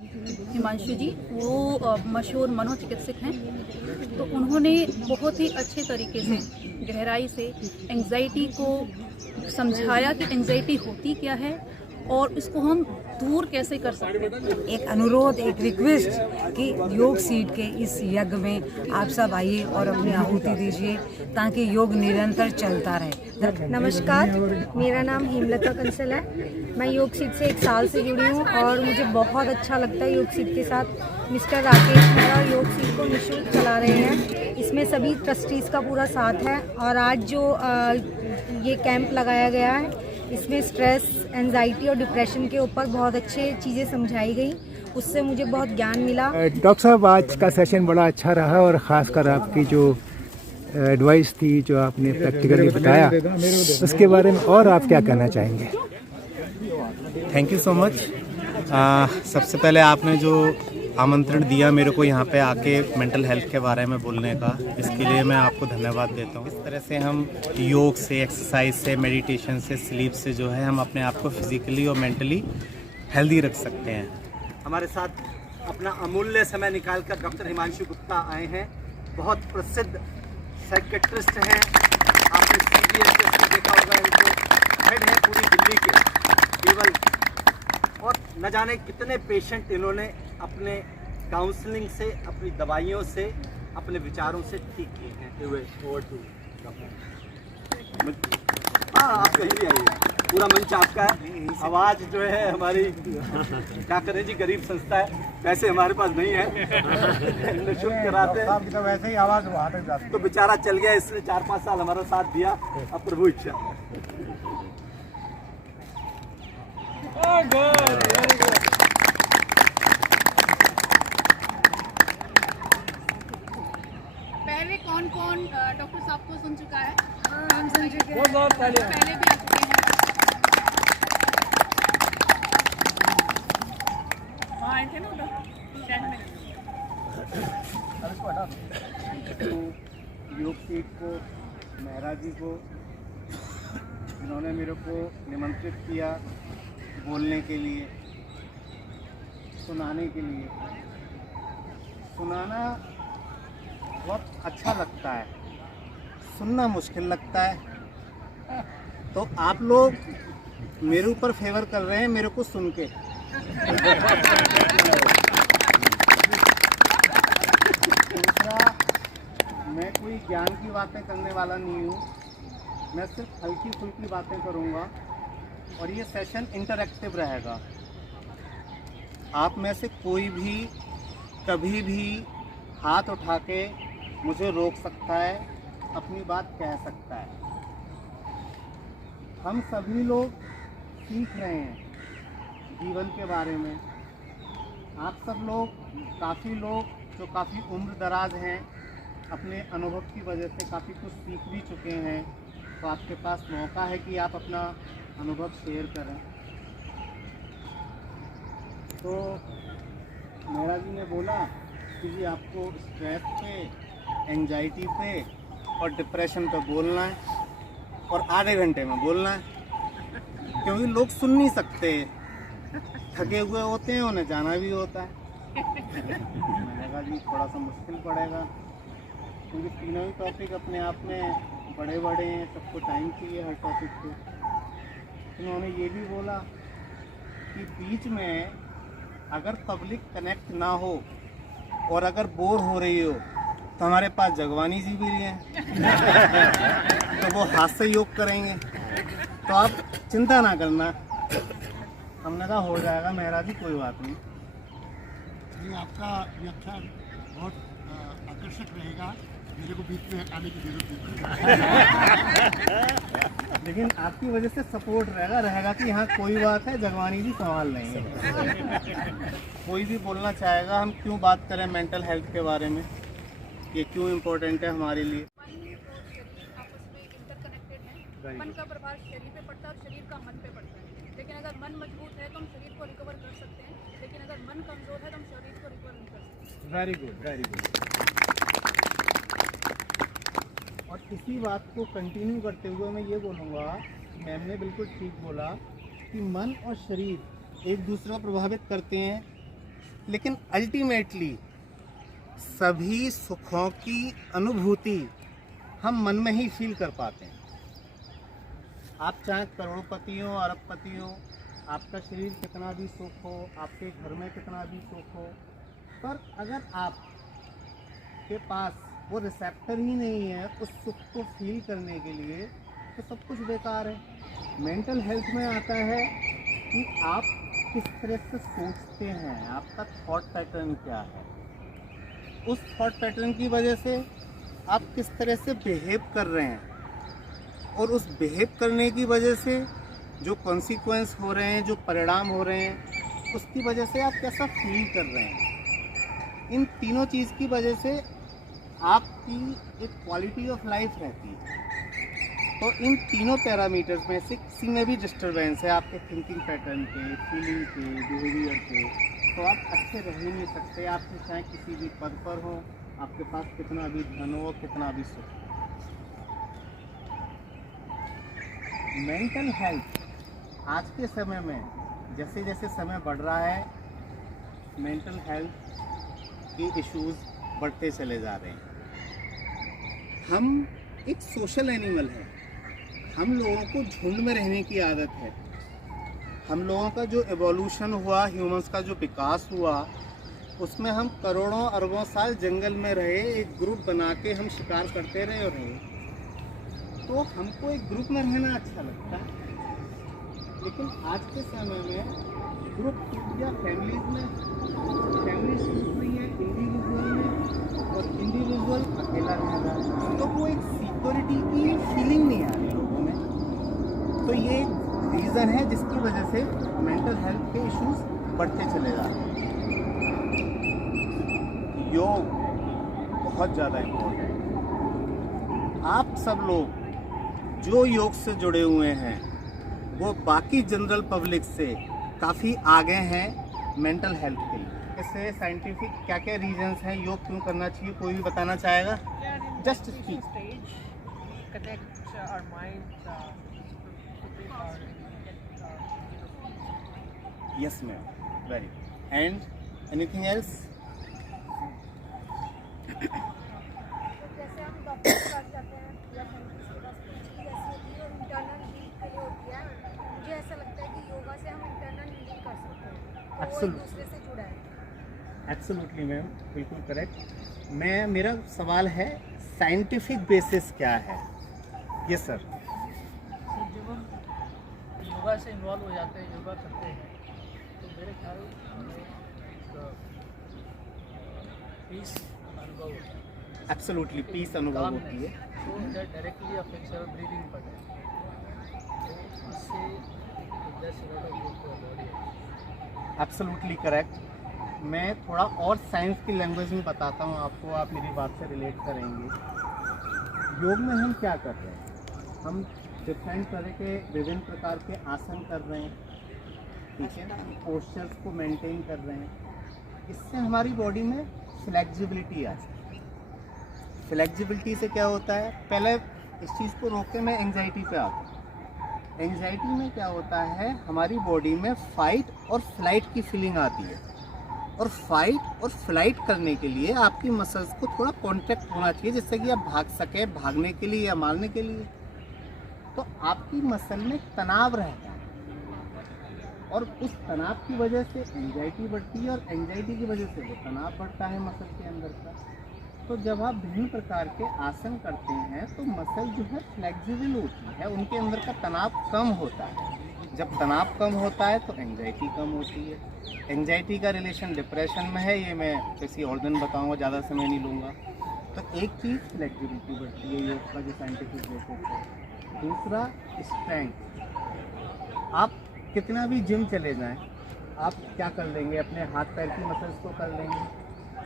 हिमांशु जी वो मशहूर मनोचिकित्सक हैं, तो उन्होंने बहुत ही अच्छे तरीके से गहराई से एंजाइटी को समझाया कि एंजाइटी होती क्या है और इसको हम दूर कैसे कर सकते हैं। एक अनुरोध, एक रिक्वेस्ट कि योग सीट के इस यज्ञ में आप सब आइए और अपनी आहुति दीजिए ताकि योग निरंतर चलता रहे। नमस्कार, मेरा नाम हेमलता कंसल है। मैं योग सीट से 1 साल से जुड़ी हूँ और मुझे बहुत अच्छा लगता है योग सीट के साथ। मिस्टर राकेश मेहरा योग सीट को निःशुल्क चला रहे हैं। इसमें सभी ट्रस्टीज़ का पूरा साथ है और आज जो ये कैंप लगाया गया है इसमें स्ट्रेस, एंजाइटी और डिप्रेशन के ऊपर बहुत अच्छे चीज़ें समझाई गई, उससे मुझे बहुत ज्ञान मिला। डॉक्टर साहब, आज का सेशन बड़ा अच्छा रहा और ख़ासकर आपकी जो एडवाइस थी, जो आपने प्रैक्टिकली बताया, उसके बारे में और आप क्या कहना चाहेंगे? Thank you so much. सबसे पहले आपने जो आमंत्रण दिया मेरे को यहाँ पे आके मेंटल हेल्थ के बारे में बोलने का, इसके लिए मैं आपको धन्यवाद देता हूँ। इस तरह से हम योग से, एक्सरसाइज से, मेडिटेशन से, स्लीप से जो है हम अपने आप को फिजिकली और मेंटली हेल्दी रख सकते हैं। हमारे साथ अपना अमूल्य समय निकालकर डॉक्टर हिमांशु गुप्ता आए हैं। बहुत प्रसिद्ध साइकेट्रिस्ट हैं। आपने CBSS में देखा होगा, इनको हेड है पूरी दिल्ली के केवल, और न जाने कितने पेशेंट इन्होंने अपने काउंसलिंग से, अपनी दवाइयों से, अपने विचारों से ठीक किए हैं। हाँ, आप कहीं भी आइए, पूरा मंच आपका है। आवाज़ जो है हमारी, क्या करें जी, गरीब संस्था है, पैसे हमारे पास नहीं है, निःशुल्क कराते हैं तो वैसे ही आवाज़ वहाँ तक जाती है। तो बेचारा चल गया, इसने 4-5 साल हमारा साथ दिया। अब प्रभु इच्छा। पहले कौन डॉक्टर साहब को सुन चुका है? हम सुन चुके हैं, बहुत पहले भी आ चुके हैं। हाँ, आए थे ना उधर स्टैंड में। योग सीट को, मेहरा जी को, इन्होंने मेरे को निमंत्रित किया बोलने के लिए, सुनाने के लिए। सुनाना बहुत अच्छा लगता है, सुनना मुश्किल लगता है। तो आप लोग मेरे ऊपर फेवर कर रहे हैं मेरे को सुन के। दूसरा, मैं कोई ज्ञान की बातें करने वाला नहीं हूँ, मैं सिर्फ हल्की फुल्की बातें करूँगा और ये सेशन इंटरैक्टिव रहेगा। आप में से कोई भी कभी भी हाथ उठा के मुझे रोक सकता है, अपनी बात कह सकता है। हम सभी लोग सीख रहे हैं जीवन के बारे में। आप सब लोग, काफ़ी लोग जो काफ़ी उम्र दराज हैं, अपने अनुभव की वजह से काफ़ी कुछ सीख भी चुके हैं, तो आपके पास मौका है कि आप अपना अनुभव शेयर करें। तो मेहरा जी ने बोला कि जी आपको स्ट्रेस पे, एंजाइटी पे और डिप्रेशन पे बोलना है और आधे घंटे में बोलना है, क्योंकि लोग सुन नहीं सकते, थके हुए होते हैं, उन्हें जाना भी होता है। मैंने कहा जी थोड़ा सा मुश्किल पड़ेगा, क्योंकि तीनों ही टॉपिक अपने आप में बड़े बड़े हैं, सबको टाइम चाहिए हर टॉपिक को। उन्होंने ये भी बोला कि बीच में अगर पब्लिक कनेक्ट ना हो और अगर बोर हो रही हो तो हमारे पास जगवानी जी भी हैं, तो वो हाथ से योग करेंगे, तो आप चिंता ना करना। हमने कहा हो जाएगा मेहरा जी, कोई बात नहीं। ये आपका व्याख्यान बहुत आकर्षक रहेगा, मेरे को बीच में आने की जरूरत नहीं। लेकिन आपकी वजह से सपोर्ट रहेगा कि हाँ कोई बात है, जगवानी जी संभाल लेंगे। कोई भी बोलना चाहेगा, हम क्यों बात करें मेंटल हेल्थ के बारे में, ये क्यों इम्पोर्टेंट है हमारे लिए। आपस में इंटरकनेक्टेड है। मन का प्रभाव शरीर पे पड़ता है और शरीर का मन पे पड़ता है। लेकिन अगर मन मजबूत है तो हम शरीर को रिकवर कर सकते हैं, लेकिन अगर मन कमजोर है तो हम शरीर को रिकवर नहीं कर सकते। Very good, very good. और इसी बात को कंटिन्यू करते हुए मैं ये बोलूँगा, मैम ने बिल्कुल ठीक बोला कि मन और शरीर एक दूसरे को प्रभावित करते हैं। लेकिन अल्टीमेटली सभी सुखों की अनुभूति हम मन में ही फील कर पाते हैं। आप चाहे करोड़पति हो, अरबपति हो, आपका शरीर कितना भी सुख हो, आपके घर में कितना भी सुख हो, पर अगर आप के पास वो रिसेप्टर ही नहीं है उस सुख को फील करने के लिए, तो सब कुछ बेकार है। मेंटल हेल्थ में आता है कि आप किस तरह से सोचते हैं, आपका थॉट पैटर्न क्या है। उस थॉट पैटर्न की वजह से आप किस तरह से बिहेव कर रहे हैं, और उस बिहेव करने की वजह से जो कॉन्सिक्वेंस हो रहे हैं, जो परिणाम हो रहे हैं, उसकी वजह से आप कैसा फील कर रहे हैं। इन तीनों चीज़ की वजह से आपकी एक क्वालिटी ऑफ लाइफ रहती है। तो इन तीनों पैरामीटर्स में से किसी में भी डिस्टर्बेंस है आपके थिंकिंग पैटर्न पे, फीलिंग पे, बिहेवियर पे, तो आप अच्छे रह ही नहीं सकते। आप चाहे किसी भी पद पर हो, आपके पास कितना भी धन हो, कितना भी सुख हो। मेंटल हेल्थ आज के समय में जैसे जैसे समय बढ़ रहा है, मेंटल हेल्थ के इश्यूज बढ़ते चले जा रहे हैं। हम एक सोशल एनिमल हैं, हम लोगों को झुंड में रहने की आदत है। हम लोगों का जो एवोल्यूशन हुआ, ह्यूमंस का जो विकास हुआ, उसमें हम करोड़ों अरबों साल जंगल में रहे, एक ग्रुप बना के हम शिकार करते रहे और रहे। तो हमको एक ग्रुप में रहना अच्छा लगता है, लेकिन आज के समय में ग्रुप या फैमिलीज में नहीं है, इंडिविजुअल में, और इंडिविजुअल अकेला रह रहा है, तो वो एक सिक्योरिटी की फीलिंग नहीं आ रही लोगों में। तो ये एक रीज़न है जिसकी वजह से मेंटल हेल्थ के इश्यूज बढ़ते चले जा रहे हैं। योग बहुत ज़्यादा इम्पोर्टेंट है। आप सब लोग जो योग से जुड़े हुए हैं वो बाकी जनरल पब्लिक से काफ़ी आगे हैं मेंटल हेल्थ के लिए। इससे साइंटिफिक क्या क्या रीजंस हैं, योग क्यों करना चाहिए, कोई भी बताना चाहेगा? Just speak. Yes ma'am, very. And anything else? जैसे हम डॉक्टर के पास जाते हैं या साइंटिस्ट के पास, कोई चीज़ ऐसी होती है इंटरनल हीलिंग के लिए होती है। मुझे ऐसा लगता है कि योगा से हम इंटरनल हीलिंग कर सकते हैं, तो वो एक दूसरे से जुड़ा है। एब्सोल्युटली मैम, बिल्कुल करेक्ट। मेरा सवाल है साइंटिफिक बेसिस क्या है? Yes sir. जब हम योगा से इन्वॉल्व हो जाते हैं, योगा करते हैं, तो मेरे ख्याल में पीस अनुभव होता है। एब्सोल्युटली पीस अनुभव होती है। तो that directly affects our breathing pattern, तो इससे that's lot of good for body. Absolutely correct. मैं थोड़ा और साइंस की लैंग्वेज में बताता हूँ आपको, आप मेरी बात से रिलेट करेंगे। योग में हम क्या कर रहे हैं? हम डिफरेंट तरह के विभिन्न प्रकार के आसन कर रहे हैं, ठीक है, पोस्चर्स को मेंटेन कर रहे हैं। इससे हमारी बॉडी में फ्लेक्सिबिलिटी आ जाती है। फ्लेक्सिबिलिटी से क्या होता है? पहले इस चीज़ को रोक के मैं एंजाइटी पे आता हूँ। एंजाइटी में क्या होता है, हमारी बॉडी में फाइट और फ्लाइट की फीलिंग आती है, और फाइट और फ्लाइट करने के लिए आपकी मसल्स को थोड़ा कॉन्ट्रैक्ट होना चाहिए, जिससे कि आप भाग सके, भागने के लिए या मारने के लिए। तो आपकी मसल में तनाव रहता है, और उस तनाव की वजह से एंजाइटी बढ़ती है, और एंजाइटी की वजह से वो तनाव बढ़ता है मसल के अंदर का। तो जब आप विभिन्न प्रकार के आसन करते हैं तो मसल जो है फ्लेक्सिबल होती है, उनके अंदर का तनाव कम होता है। जब तनाव कम होता है तो एंजाइटी कम होती है। एंजाइटी का रिलेशन डिप्रेशन में है, ये मैं किसी और दिन बताऊंगा, ज़्यादा समय नहीं लूँगा। तो एक चीज़ फ्लेक्सिबिलिटी बढ़ती है योग का जो साइंटिफिक बेसिस है। दूसरा स्ट्रेंथ। आप कितना भी जिम चले जाएं, आप क्या कर लेंगे, अपने हाथ पैर की मसल्स को कर लेंगे,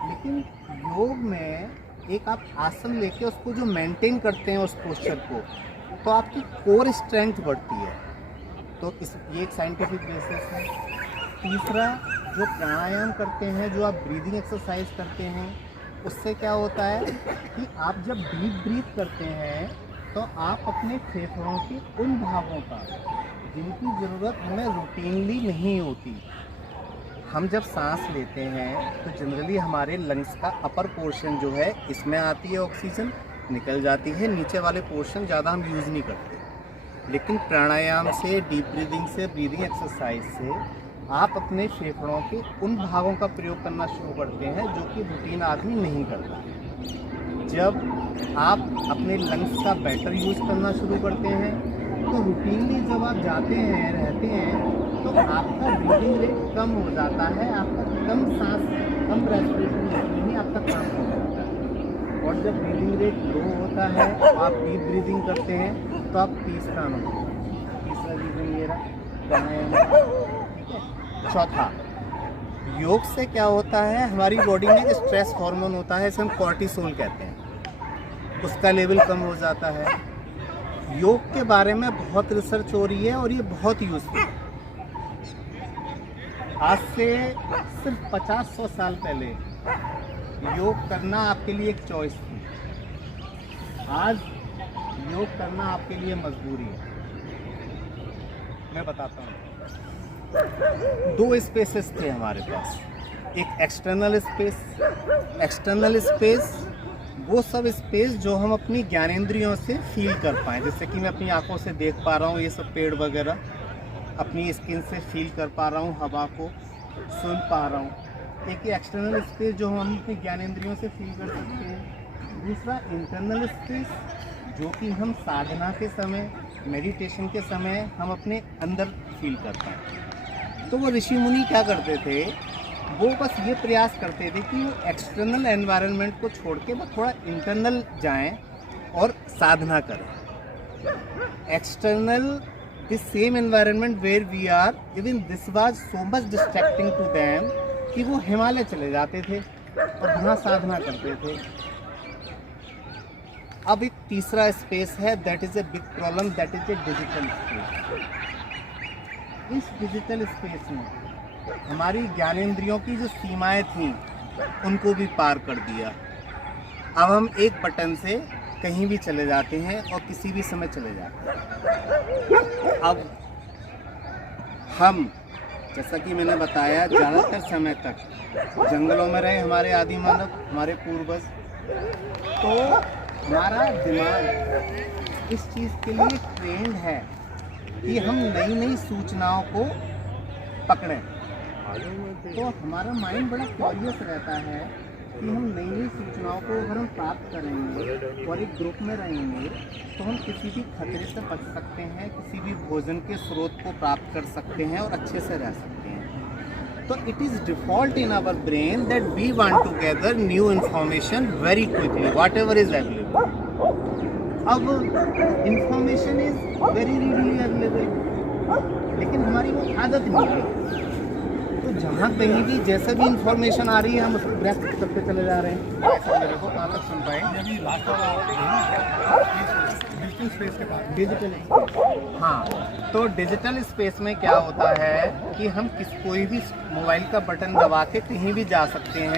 लेकिन योग में एक आप आसन लेके उसको जो मेंटेन करते हैं उस पोस्चर को, तो आपकी कोर स्ट्रेंथ बढ़ती है। तो ये एक साइंटिफिक बेसिस है। तीसरा, जो प्राणायाम करते हैं, जो आप ब्रीदिंग एक्सरसाइज करते हैं, उससे क्या होता है कि आप जब डीप ब्रीथ करते हैं तो आप अपने फेफड़ों के उन भागों का जिनकी ज़रूरत हमें रूटीनली नहीं होती, हम जब सांस लेते हैं तो जनरली हमारे लंग्स का अपर पोर्शन जो है इसमें आती है ऑक्सीजन, निकल जाती है, नीचे वाले पोर्शन ज़्यादा हम यूज़ नहीं करते। लेकिन प्राणायाम से, डीप ब्रीदिंग से, ब्रीदिंग एक्सरसाइज से आप अपने फेफड़ों के उन भागों का प्रयोग करना शुरू करते हैं जो कि रूटीन आदमी नहीं करता। जब आप अपने लंग्स का बेटर यूज़ करना शुरू करते हैं तो रूटीनली जब आप जाते हैं, रहते हैं, तो आपका ब्रीदिंग रेट कम हो जाता है, आपका कम सांस, कम रेस्पिरेशन लेने में आपका काम हो जाता है। और जब ब्रीदिंग रेट लो होता है तो आप डीप ब्रीदिंग करते हैं तो आप पीस का अनुभव, तीसरा रीजन ये रहा प्राणायाम। चौथा, योग से क्या होता है, हमारी बॉडी में एक स्ट्रेस हार्मोन होता है, इसे हम कॉर्टिसोल कहते हैं, उसका लेवल कम हो जाता है। योग के बारे में बहुत रिसर्च हो रही है और ये बहुत यूजफुल है। आज से सिर्फ 50-100 साल पहले योग करना आपके लिए एक चॉइस थी, आज योग करना आपके लिए मजबूरी है। मैं बताता हूँ, 2 स्पेसेस थे हमारे पास, एक एक्सटर्नल स्पेस। एक्सटर्नल स्पेस वो सब स्पेस जो हम अपनी ज्ञानेंद्रियों से फील कर पाएँ, जैसे कि मैं अपनी आंखों से देख पा रहा हूँ ये सब पेड़ वगैरह, अपनी स्किन से फील कर पा रहा हूँ, हवा को सुन पा रहा हूँ। एक एक्सटर्नल स्पेस जो हम अपनी ज्ञानेंद्रियों से फील कर सकते हैं। दूसरा इंटरनल स्पेस जो कि हम साधना के समय, मेडिटेशन के समय हम अपने अंदर फील करते हैं। तो वो ऋषि मुनि क्या करते थे, वो बस ये प्रयास करते थे कि वो एक्सटर्नल एनवायरनमेंट को छोड़ के वो थोड़ा इंटरनल जाएं और साधना करें। External this same environment where we are, even this was so much distracting to them कि वो हिमालय चले जाते थे और वहाँ साधना करते थे। अब एक तीसरा स्पेस है, that is a big problem, that is a digital space. इस डिजिटल स्पेस में हमारी ज्ञानेंद्रियों की जो सीमाएं थीं उनको भी पार कर दिया। अब हम एक बटन से कहीं भी चले जाते हैं और किसी भी समय चले जाते हैं। अब हम, जैसा कि मैंने बताया, ज़्यादातर समय तक जंगलों में रहे हमारे आदि मानव, हमारे पूर्वज, तो हमारा दिमाग इस चीज़ के लिए ट्रेंड है कि हम नई नई सूचनाओं को पकड़ें। तो हमारा माइंड बड़ा क्यूरियस रहता है कि हम नई नई सूचनाओं को अगर हम प्राप्त करेंगे और एक ग्रुप में रहेंगे तो हम किसी भी खतरे से बच सकते हैं, किसी भी भोजन के स्रोत को प्राप्त कर सकते हैं और अच्छे से रह सकते हैं। तो it is default in our brain that we want to gather new information very quickly, whatever is available. अब information is very readily available, लेकिन हमारी वो आदत नहीं है। तो जहाँ कहीं भी जैसे भी इंफॉर्मेशन आ रही है हम उसको ग्रैस्प करते चले जा रहे हैं। ऐसा मेरे को कहाँ तक सुन पाए डिजिटल स्पेस के बाद, डिजिटल, हाँ, तो डिजिटल स्पेस में क्या होता है कि हम कोई भी मोबाइल का बटन दबा के कहीं भी जा सकते हैं